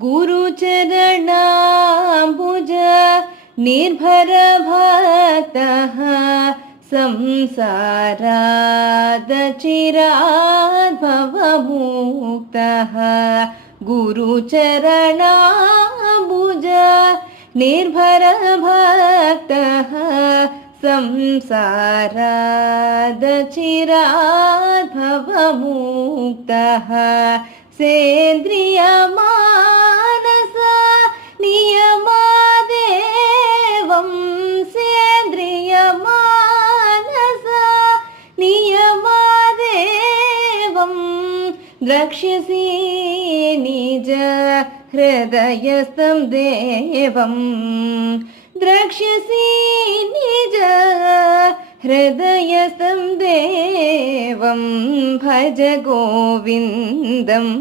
गुरुचरणाम्बुज निर्भरभक्तः संसारादचिराद्भवमुक्तः गुरुचरणाम्बुज निर्भरभक्तः संसारादचिराद्भवमुक्तः सेन्द्रियमानस नियमादेवं सेन्द्रियमानस नियमादेवं द्रक्ष्यसि निज हृदयस्थं देवं द्रक्ष्यसि निज हृदयस्थं देवं भज गोविन्दम्।